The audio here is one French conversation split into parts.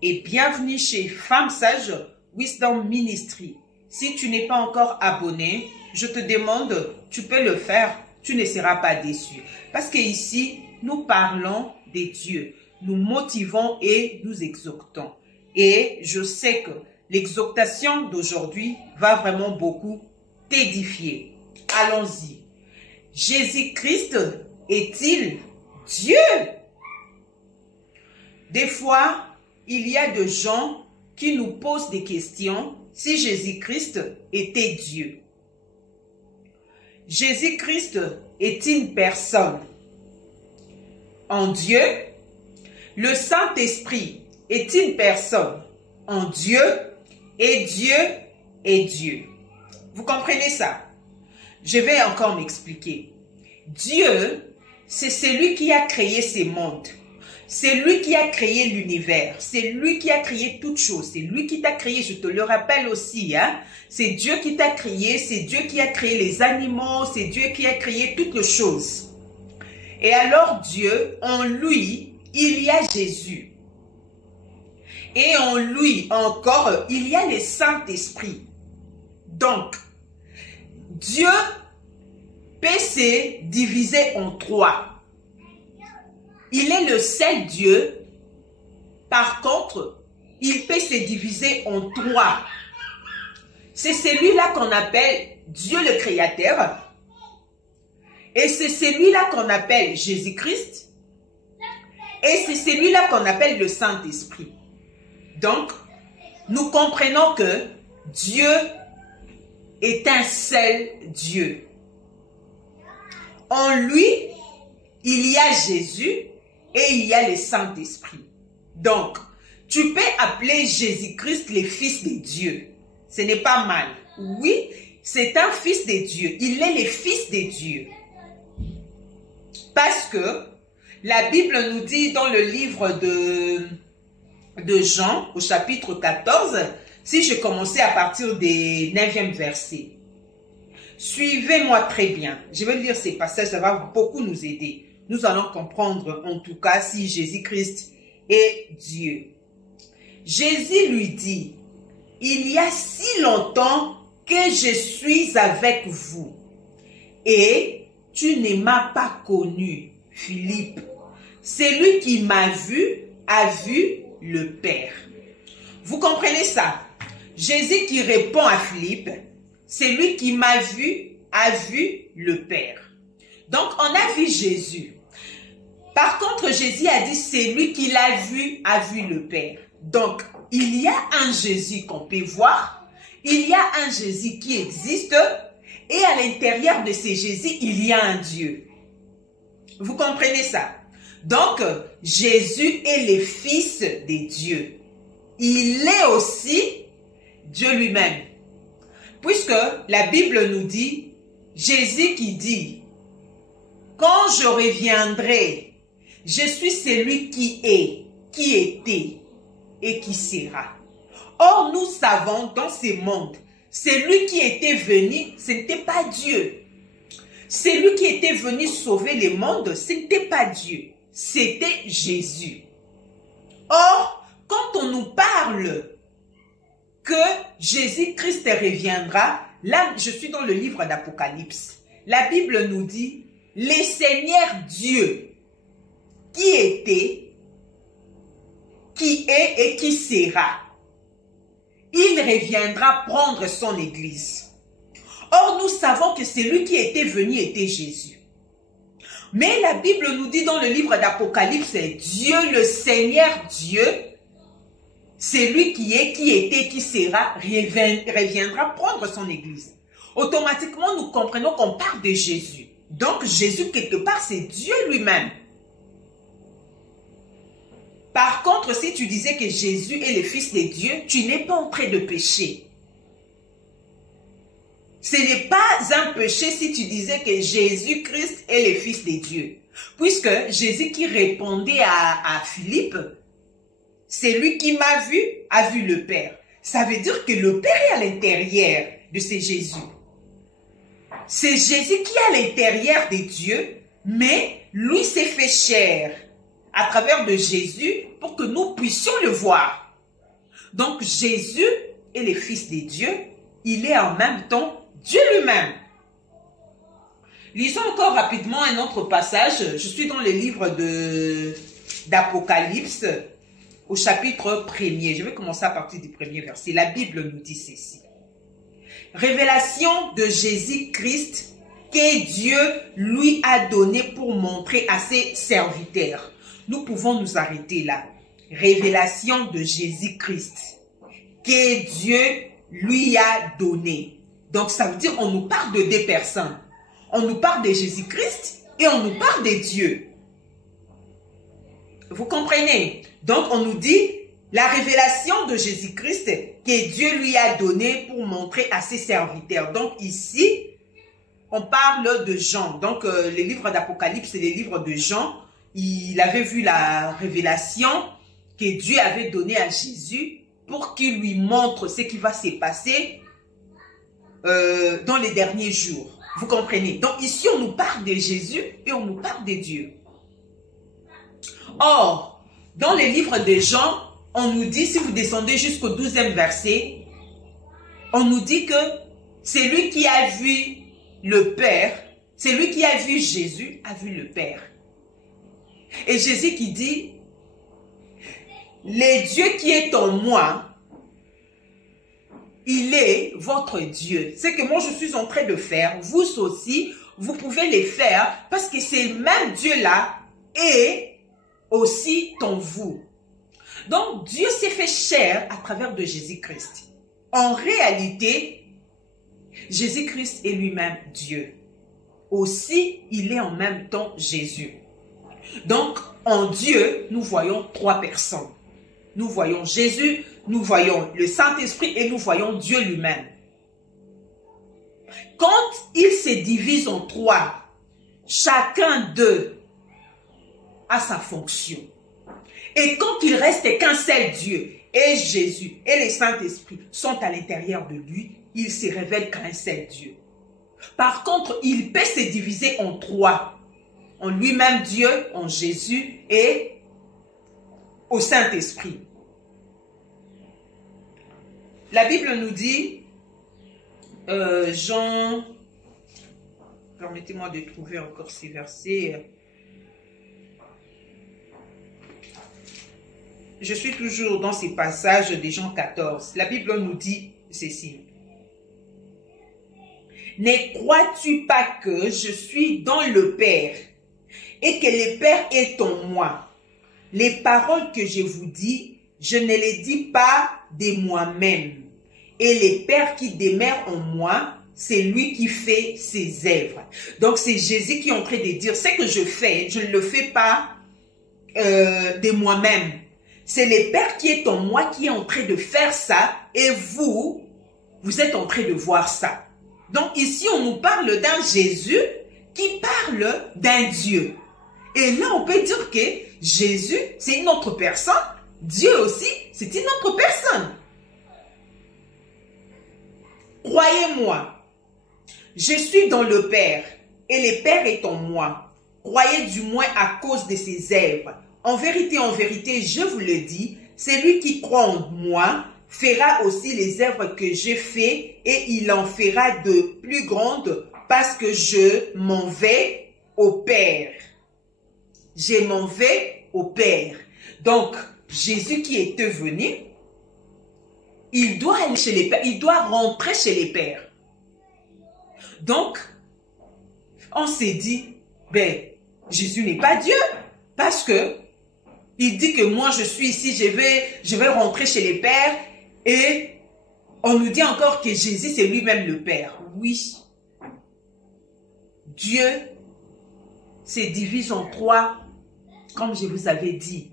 et bienvenue chez Femmes Sages Wisdom Ministry. Si tu n'es pas encore abonné, je te demande, tu peux le faire, tu ne seras pas déçu. Parce qu'ici, nous parlons des dieux, nous motivons et nous exhortons. Et je sais que l'exhortation d'aujourd'hui va vraiment beaucoup t'édifier. Allons-y. Jésus-Christ est-il Dieu? Des fois, il y a des gens qui nous posent des questions si Jésus-Christ était Dieu. Jésus-Christ est une personne en Dieu. Le Saint-Esprit est une personne en Dieu et Dieu est Dieu. Vous comprenez ça? Je vais encore m'expliquer. Dieu, c'est celui qui a créé ces mondes. C'est lui qui a créé l'univers. C'est lui qui a créé toutes choses. C'est lui qui t'a créé, je te le rappelle aussi. Hein? C'est Dieu qui t'a créé. C'est Dieu qui a créé les animaux. C'est Dieu qui a créé toutes les choses. Et alors Dieu, en lui, il y a Jésus. Et en lui encore, il y a le Saint-Esprit. Donc, Dieu peut se diviser en trois. Il est le seul Dieu. Par contre, il peut se diviser en trois. C'est celui-là qu'on appelle Dieu le Créateur. Et c'est celui-là qu'on appelle Jésus-Christ. Et c'est celui-là qu'on appelle le Saint-Esprit. Donc, nous comprenons que Dieu est un seul Dieu. En lui, il y a Jésus et il y a le Saint-Esprit. Donc, tu peux appeler Jésus-Christ le Fils de Dieu. Ce n'est pas mal. Oui, c'est un Fils de Dieu. Il est le Fils de Dieu. Parce que la Bible nous dit dans le livre de Jean, au chapitre 14, si je commençais à partir des 9e verset. Suivez-moi très bien. Je vais lire ces passages, ça va beaucoup nous aider. Nous allons comprendre en tout cas si Jésus-Christ est Dieu. Jésus lui dit, « Il y a si longtemps que je suis avec vous et tu ne m'as pas connu, Philippe. Celui qui m'a vu a vu le Père. » Vous comprenez ça? Jésus qui répond à Philippe, celui qui m'a vu a vu le Père. Donc, on a vu Jésus. Par contre, Jésus a dit, celui qui l'a vu a vu le Père. Donc, il y a un Jésus qu'on peut voir, il y a un Jésus qui existe, et à l'intérieur de ce Jésus, il y a un Dieu. Vous comprenez ça? Donc, Jésus est le Fils de Dieu. Il est aussi Dieu lui-même. Puisque la Bible nous dit, Jésus qui dit, « Quand je reviendrai, je suis celui qui est, qui était et qui sera. » Or, nous savons dans ce monde, celui qui était venu, ce n'était pas Dieu. Celui qui était venu sauver le monde, ce n'était pas Dieu. C'était Jésus. Or, quand on nous parle que Jésus-Christ reviendra, là, je suis dans le livre d'Apocalypse. La Bible nous dit, le Seigneur Dieu, qui était, qui est et qui sera, il reviendra prendre son église. Or, nous savons que celui qui était venu était Jésus. Mais la Bible nous dit dans le livre d'Apocalypse, Dieu, le Seigneur Dieu, celui qui est, qui était, qui sera, reviendra prendre son église. Automatiquement, nous comprenons qu'on parle de Jésus. Donc, Jésus, quelque part, c'est Dieu lui-même. Par contre, si tu disais que Jésus est le Fils de Dieu, tu n'es pas en train de pécher. Ce n'est pas un péché si tu disais que Jésus-Christ est le Fils de Dieu. Puisque Jésus qui répondait à Philippe, c'est lui qui m'a vu, a vu le Père. Ça veut dire que le Père est à l'intérieur de ce Jésus. C'est Jésus qui est à l'intérieur de Dieu, mais lui s'est fait chair à travers de Jésus pour que nous puissions le voir. Donc Jésus est le Fils de Dieu. Il est en même temps Dieu lui-même. Lisons encore rapidement un autre passage. Je suis dans le livre d'Apocalypse au chapitre 1er. Je vais commencer à partir du premier verset. La Bible nous dit ceci. Révélation de Jésus-Christ que Dieu lui a donné pour montrer à ses serviteurs. Nous pouvons nous arrêter là. Révélation de Jésus-Christ que Dieu lui a donné. Donc ça veut dire on nous parle de deux personnes. On nous parle de Jésus-Christ et on nous parle de Dieu. Vous comprenez? Donc on nous dit la révélation de Jésus-Christ que Dieu lui a donné pour montrer à ses serviteurs. Donc ici, on parle de Jean. Donc les livres d'Apocalypse, c'est les livres de Jean. Il avait vu la révélation que Dieu avait donnée à Jésus pour qu'il lui montre ce qui va se passer dans les derniers jours. Vous comprenez? Donc ici, on nous parle de Jésus et on nous parle de Dieu. Or, dans les livres de Jean, on nous dit, si vous descendez jusqu'au 12e verset, on nous dit que c'est lui qui a vu le Père, c'est lui qui a vu Jésus, a vu le Père. Et Jésus qui dit, le Dieu qui est en moi, il est votre Dieu. Ce que moi je suis en train de faire, vous aussi, vous pouvez le faire parce que c'est le même Dieu-là et aussi en vous. Donc Dieu s'est fait chair à travers de Jésus-Christ. En réalité, Jésus-Christ est lui-même Dieu. Aussi, il est en même temps Jésus. Donc, en Dieu, nous voyons trois personnes. Nous voyons Jésus, nous voyons le Saint-Esprit et nous voyons Dieu lui-même. Quand il se divise en trois, chacun d'eux a sa fonction. Et quand il reste qu'un seul Dieu, et Jésus et le Saint-Esprit sont à l'intérieur de lui, il se révèle qu'un seul Dieu. Par contre, il peut se diviser en trois. En lui-même Dieu, en Jésus et au Saint-Esprit. La Bible nous dit, Jean, permettez-moi de trouver encore ces versets. Je suis toujours dans ces passages de Jean 14. La Bible nous dit ceci. Ne crois-tu pas que je suis dans le Père et que le Père est en moi? Les paroles que je vous dis, je ne les dis pas de moi-même. Et le Père qui demeure en moi, c'est lui qui fait ses œuvres. Donc c'est Jésus qui est en train de dire, ce que je fais, je ne le fais pas de moi-même. C'est le Père qui est en moi qui est en train de faire ça et vous êtes en train de voir ça. Donc ici, on nous parle d'un Jésus qui parle d'un Dieu. Et là, on peut dire que Jésus, c'est une autre personne. Dieu aussi, c'est une autre personne. Croyez-moi, je suis dans le Père et le Père est en moi. Croyez du moins à cause de ses œuvres. En vérité, je vous le dis, celui qui croit en moi fera aussi les œuvres que j'ai fait et il en fera de plus grandes parce que je m'en vais au Père. Je m'en vais au Père. Donc, Jésus qui était venu, il doit aller chez les pères, il doit rentrer chez les pères. Donc, on s'est dit, ben, Jésus n'est pas Dieu parce que il dit que moi je suis ici, je vais rentrer chez les pères et on nous dit encore que Jésus c'est lui-même le Père. Oui, Dieu se divise en trois, comme je vous avais dit.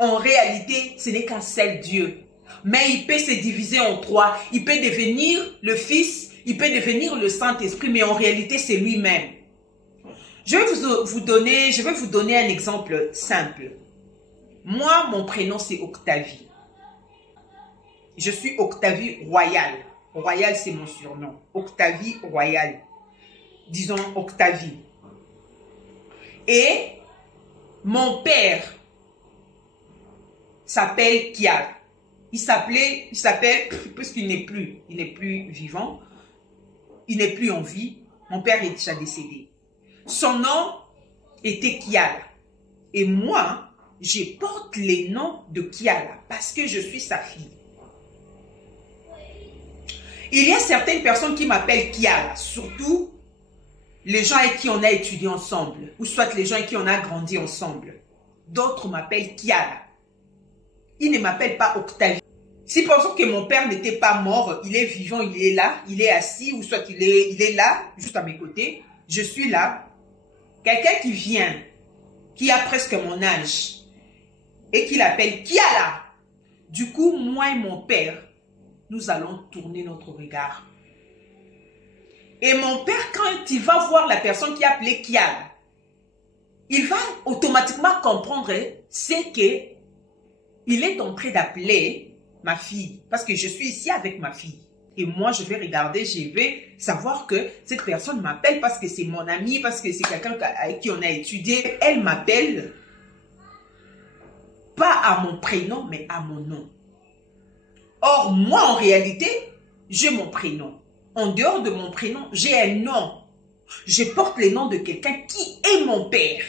En réalité, ce n'est qu'un seul Dieu. Mais il peut se diviser en trois. Il peut devenir le Fils, il peut devenir le Saint-Esprit, mais en réalité, c'est lui-même. Je vais vous donner un exemple simple. Moi, mon prénom, c'est Octavie. Je suis Octavie Royal. Royal, c'est mon surnom. Octavie Royal. Disons Octavie. Et mon père s'appelle Kial. il s'appelle, puisqu'il n'est plus vivant, il n'est plus en vie, mon père est déjà décédé. Son nom était Kiala. Et moi, je porte les noms de Kiala parce que je suis sa fille. Il y a certaines personnes qui m'appellent Kiala, surtout les gens avec qui on a étudié ensemble, ou soit les gens avec qui on a grandi ensemble. D'autres m'appellent Kiala. Ils ne m'appellent pas Octavie. Si pensons que mon père n'était pas mort, il est vivant, il est là, il est assis, ou soit il est là, juste à mes côtés, je suis là. Quelqu'un qui vient, qui a presque mon âge, et qui l'appelle Kiala. Du coup, moi et mon père, nous allons tourner notre regard. Et mon père, quand il va voir la personne qui a appelé Kiala, il va automatiquement comprendre c'est que il est en train d'appeler ma fille. Parce que je suis ici avec ma fille. Et moi, je vais regarder, je vais savoir que cette personne m'appelle parce que c'est mon ami, parce que c'est quelqu'un avec qui on a étudié. Elle m'appelle pas à mon prénom, mais à mon nom. Or, moi, en réalité, j'ai mon prénom. En dehors de mon prénom, j'ai un nom. Je porte le nom de quelqu'un qui est mon père.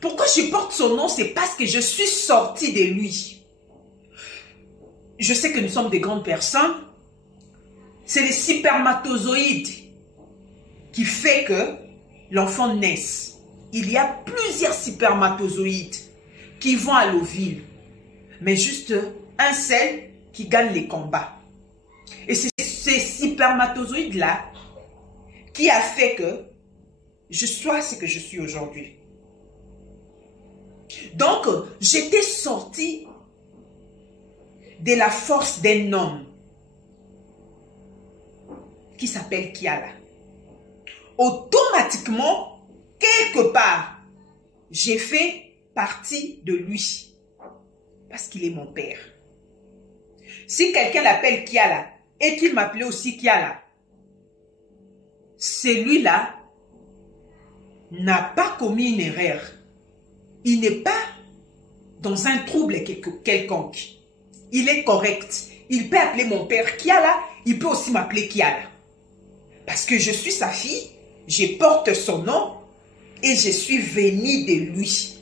Pourquoi je porte son nom? C'est parce que je suis sortie de lui. Je sais que nous sommes des grandes personnes. C'est les spermatozoïdes qui fait que l'enfant naisse. Il y a plusieurs spermatozoïdes qui vont à l'ovule. Mais juste un seul qui gagne les combats. Et c'est ces spermatozoïdes-là qui a fait que je sois ce que je suis aujourd'hui. Donc, j'étais sortie de la force d'un homme qui s'appelle Kiala. Automatiquement, quelque part, j'ai fait partie de lui. Parce qu'il est mon père. Si quelqu'un l'appelle Kiala et qu'il m'appelait aussi Kiala, celui-là n'a pas commis une erreur. Il n'est pas dans un trouble quelconque. Il est correct. Il peut appeler mon père Kiala, il peut aussi m'appeler Kiala. Parce que je suis sa fille, je porte son nom et je suis venue de lui.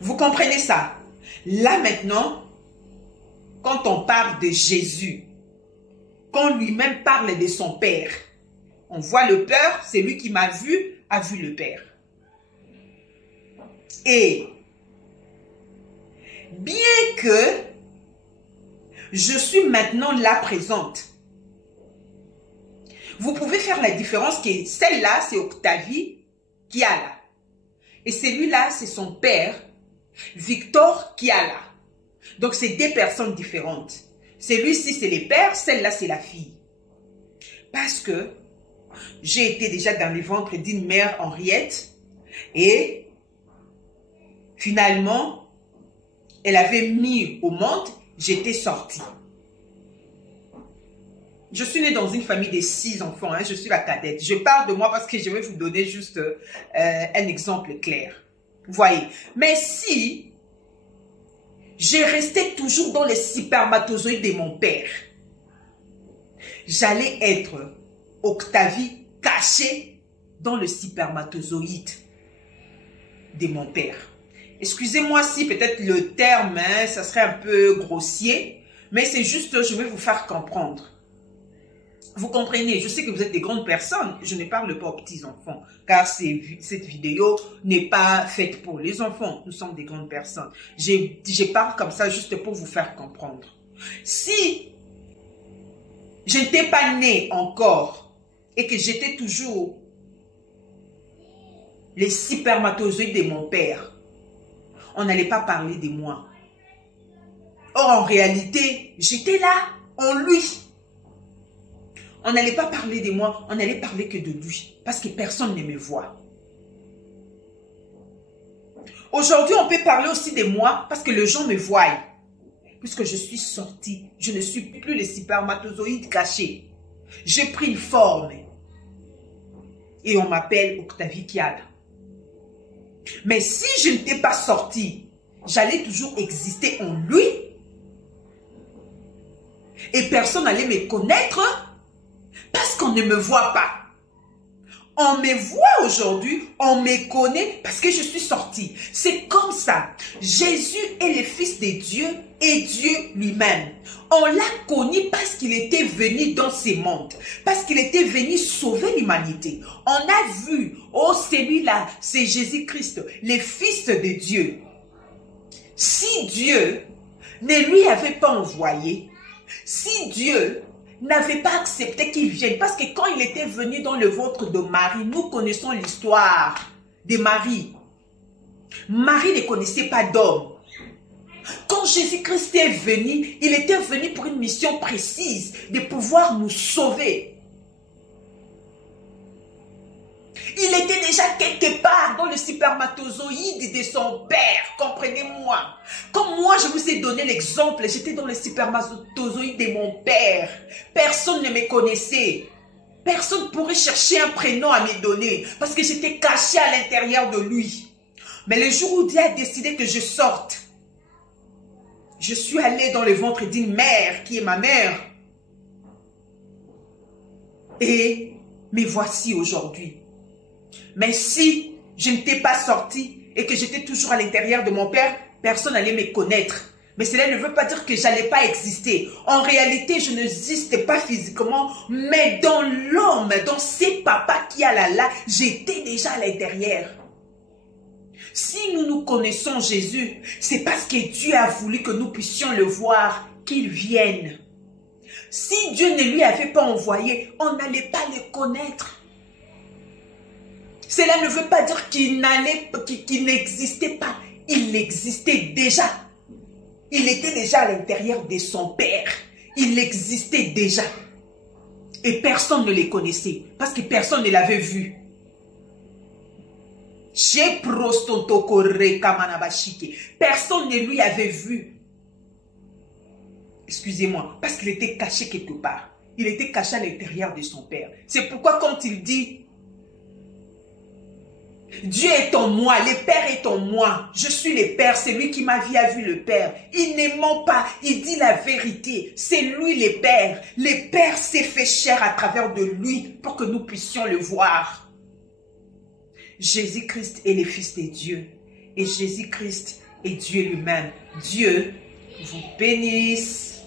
Vous comprenez ça? Là maintenant, quand on parle de Jésus, quand lui-même parle de son Père, on voit le Père, c'est lui qui m'a vu, a vu le Père. Et bien que je suis maintenant là présente, vous pouvez faire la différence que celle-là, c'est Octavie Kiala. Et celui-là, c'est son père, Victor Kiala. Donc, c'est deux personnes différentes. Celui-ci, c'est les pères, celle-là, c'est la fille. Parce que j'ai été déjà dans le ventre d'une mère Henriette et finalement, elle avait mis au monde, j'étais sortie. Je suis née dans une famille de 6 enfants, hein, je suis la cadette. Je parle de moi parce que je vais vous donner juste un exemple clair. Vous voyez. Mais si je restais toujours dans les spermatozoïdes de mon père, j'allais être Octavie cachée dans le spermatozoïde de mon père. Excusez-moi si peut-être le terme, hein, ça serait un peu grossier, mais c'est juste, je vais vous faire comprendre. Vous comprenez, je sais que vous êtes des grandes personnes, je ne parle pas aux petits-enfants, car cette vidéo n'est pas faite pour les enfants, nous sommes des grandes personnes. Je parle comme ça juste pour vous faire comprendre. Si je n'étais pas née encore et que j'étais toujours les spermatozoïdes de mon père, on n'allait pas parler de moi. Or, en réalité, j'étais là, en lui. On n'allait pas parler de moi, on n'allait parler que de lui. Parce que personne ne me voit. Aujourd'hui, on peut parler aussi de moi parce que les gens me voient. Puisque je suis sortie, je ne suis plus les spermatozoïdes cachés. J'ai pris une forme. Et on m'appelle Octavie Kiala. Mais si je n'étais pas sortie, j'allais toujours exister en lui. Et personne n'allait me connaître parce qu'on ne me voit pas. On me voit aujourd'hui, on me connaît parce que je suis sorti. C'est comme ça. Jésus est le Fils de Dieu et Dieu lui-même. On l'a connu parce qu'il était venu dans ce monde. Parce qu'il était venu sauver l'humanité. On a vu, oh celui-là, c'est Jésus-Christ, le Fils de Dieu. Si Dieu ne lui avait pas envoyé, si Dieu n'avait pas accepté qu'il vienne, parce que quand il était venu dans le ventre de Marie, nous connaissons l'histoire de Marie. Marie ne connaissait pas d'homme. Quand Jésus-Christ est venu, il était venu pour une mission précise, de pouvoir nous sauver. Il était déjà quelque part dans le spermatozoïde de son père, comprenez-moi. Comme moi, je vous ai donné l'exemple, j'étais dans le spermatozoïde de mon père. Personne ne me connaissait. Personne ne pourrait chercher un prénom à me donner, parce que j'étais caché à l'intérieur de lui. Mais le jour où Dieu a décidé que je sorte, je suis allé dans le ventre d'une mère, qui est ma mère. Et me voici aujourd'hui. Mais si je n'étais pas sorti et que j'étais toujours à l'intérieur de mon père, personne n'allait me connaître. Mais cela ne veut pas dire que je n'allais pas exister. En réalité, je n'existais pas physiquement, mais dans l'homme, dans ces papas qui a là, j'étais déjà à l'intérieur. Si nous nous connaissons Jésus, c'est parce que Dieu a voulu que nous puissions le voir, qu'il vienne. Si Dieu ne lui avait pas envoyé, on n'allait pas le connaître. Cela ne veut pas dire qu'il n'existait pas. Il existait déjà. Il était déjà à l'intérieur de son père. Il existait déjà. Et personne ne les connaissait. Parce que personne ne l'avait vu. Personne ne lui avait vu. Excusez-moi. Parce qu'il était caché quelque part. Il était caché à l'intérieur de son père. C'est pourquoi quand il dit Dieu est en moi, le Père est en moi. Je suis le Père, c'est lui qui m'a vu a vu le Père. Il ne ment pas, il dit la vérité. C'est lui le Père. Le Père s'est fait chair à travers de lui pour que nous puissions le voir. Jésus-Christ est le Fils de Dieu. Et Jésus-Christ est Dieu lui-même. Dieu vous bénisse.